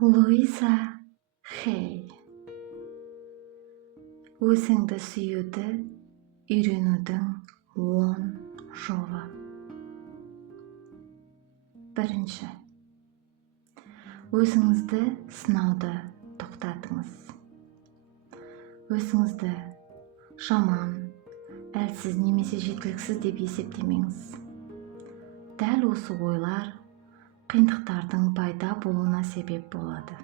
Луиза Хей. Өзіңді сүюді үйренудің 10 жолы. Бірінші. Өзіңізді сынауды тоқтатыңыз. Өзіңізді жаман, әлсіз немесе жеткіліксіз деп есептемеңіз. Дәл осы ойлар қиындықтардың пайда болуына себеп болады.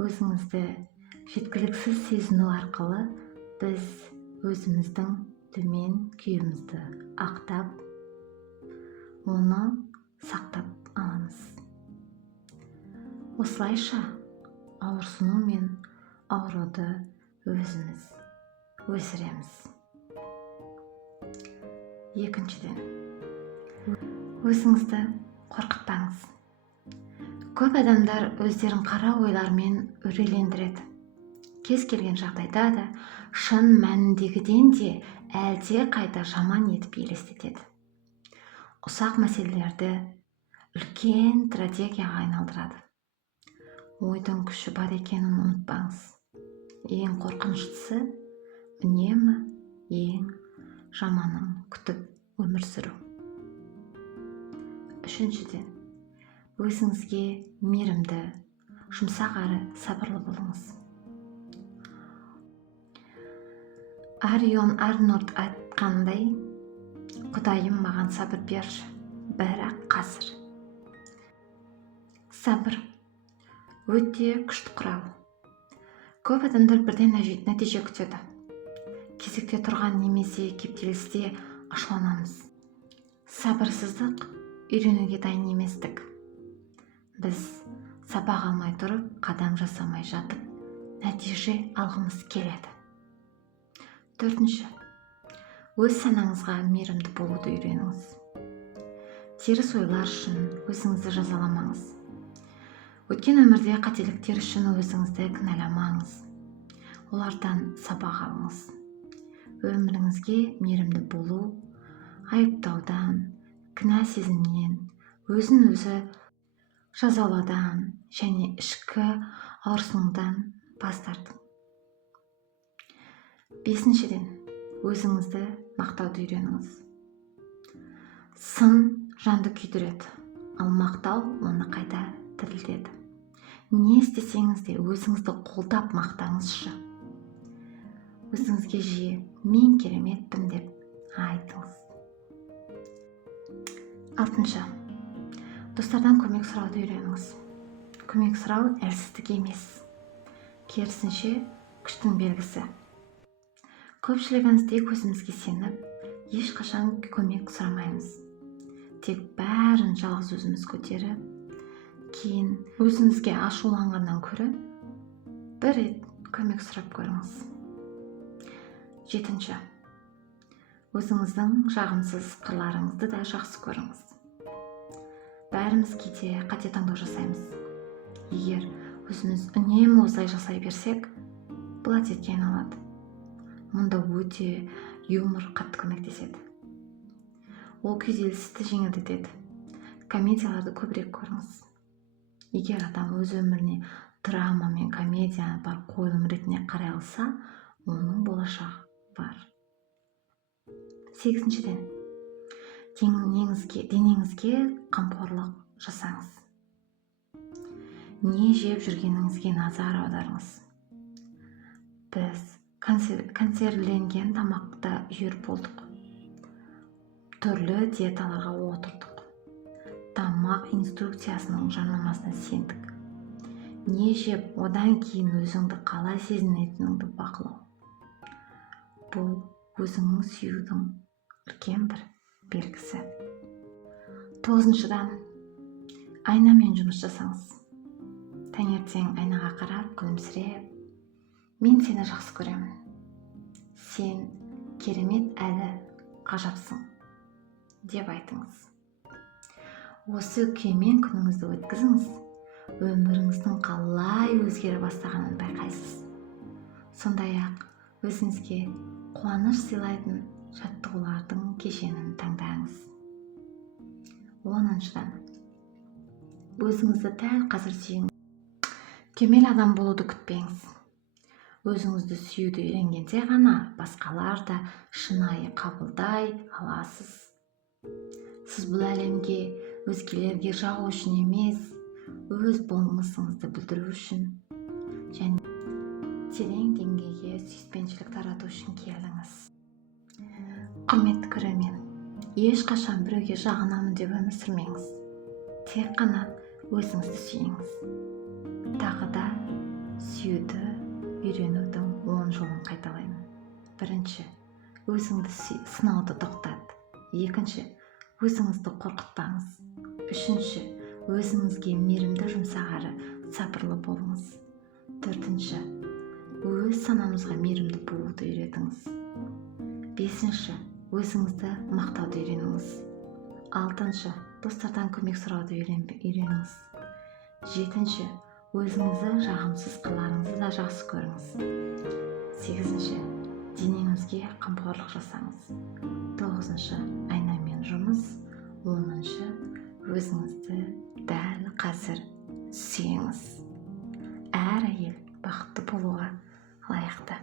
Өзіңізді жеткіліксіз сезіну арқылы біз өзіміздің төмен күйімізді ақтап, оны сақтап аламыз. Осылайша ауырсыну мен ауруды өзіміз өсіреміз. Екіншіден, өзіңізді қорқытпаңыз. Көп адамдар өздерін қара ойлармен үрейлендіреді. Кез келген жағдайда да шын мәніндегіден де әлде қайда жаман етіп елестетеді. Ұсақ мәселелерді үлкен трагедияға айналдырады. Ойдың күші бар екенін ұмытпаңыз. Ең қорқыныштысы үнемі ең жаманын күтіп өмір сүру. Үшіншіден, өзіңізге мейірімді, жұмсақ әрі сабырлы болыңыз. Арион Арнольд айтқандай, Құдайым маған сабыр берші, бірақ қазір. Сабыр өте күшті құрал. Көп адамдар бірден нәтиже күтеді. Кезекте тұрған немесе кептелісте ашуланамыз. Сабырсыздық үйренуге дайын еместік. Біз сабақ алмай тұрып, қадам жасамай жатып, нәтиже алғымыз келеді. Төртінші, өз санаңызға мейірімді болуды үйреніңіз. Теріс ойлар үшін өзіңізді жазаламаңыз. Өткен өмірде қателіктер үшін өзіңізді кінәламаңыз. Олардан сабақ алыңыз. Өміріңізге мейірімді болу, айыптаудан, кінә сезімнен, өзін өзі жазалаудан және ішкі ауырсынудан бас тартың. Бесіншіден, өзіңізді мақтауды үйреніңіз. Сын жанды күйдіреді, ал мақтау оны қайта тірілтеді. Не істесеңіз де өзіңізді қолдап мақтаңызшы. Өзіңізге жиі мен кереметпін деп айтыңыз. Алтыншы, достардан көмек сұрауды үйреніңіз. Көмек сұрау әлсіздік емес, керісінше күштің белгісі. Көпшілігіміз тек өзімізге сеніп, ешқашан көмек сұрамаймыз. Тек бәрін жалғыз өзіміз көтеріп, кейін өзіңізге ашуланғаннан көрі бір рет көмек сұрап көріңіз. Жетінші, өзіңіздің жағымсыз қырларыңызды да жақсы көріңіз. Бәріміз кейде қате таңдау жасаймыз. Егер өзіміз үнемі осылай жасай берсек, бұл әдетке айналады. Мұнда өте юмор қатты көмектеседі. Ол күйзелісті жеңілдетеді. Комедияларды көбірек көріңіз. Егер адам өз өміріне драма мен комедия бар қойылым ретінде қарай алса, оның болашағы бар. Сегізіншіден, денеңізге қамқорлық жасаңыз. Не жеп жүргеніңізге назар аударыңыз. Біз консервіленген тамақты үйір болдық. Түрлі диеталарға отырдық. Тамақ инструкциясының жарнамасына сендік. Не жеп, одан кейін өзіңді қалай сезінетініңді бақылау. Бұл өзіңнің сүюдің үлкен бір белгісі. Тоғызыншыдан, айнамен жұмыс жасаңыз. Таңертең айнаға қарап, күлімсіреп, мен сені жақсы көремін. Сен керемет әлі ғажапсың деп айтыңыз. Осы күймен күніңізді өткізіңіз. Өміріңіздің қалай өзгере бастағанын байқайсыз. Сондай-ақ өзіңізге қуаныш сыйлайтын жаттығулардың кешенін таңдаңыз. 10-шыдан, өзіңізді дәл қазір сүйіңіз. Кемел адам болуды күтпеңіз. Өзіңізді сүюді үйренгенде ғана басқалар да шынайы қабылдай аласыз. Сіз бұл әлемге өзгелерге жағу үшін емес, өз болмысыңызды білдіру үшін және терең деңгейге сүйіспеншілік тарату үшін келдіңіз. Құрметті көрермен, ешқашан біреуге жағынамын деп өмір сүрмеңіз. Тек қана өзіңізді сүйіңіз. Тағы да сүюді үйренудің 10 жолын қайталаймын. Бірінші, өзіңді сынауды тоқтат. Екінші, өзіңізді қорқытпаңыз. Үшінші, өзіңізге мейірімді жұмсағары сабырлы болыңыз. Төртінші, өз санаңызға мейірімді болуды үйретіңіз. Бесінші, өзіңізді мақтауды үйреніңіз. Алтыншы, достардан көмек сұрауды үйреніңіз. Жетінші, өзіңізді жағымсыз қыларыңызды да жақсы көріңіз. Сегізінші, денеңізге қамқорлық жасаңыз. Тоғызыншы, айнамен жұмыс. Оныншы, өзіңізді дәл қазір сүйіңіз. Әр әйел бақытты болуға лайықты.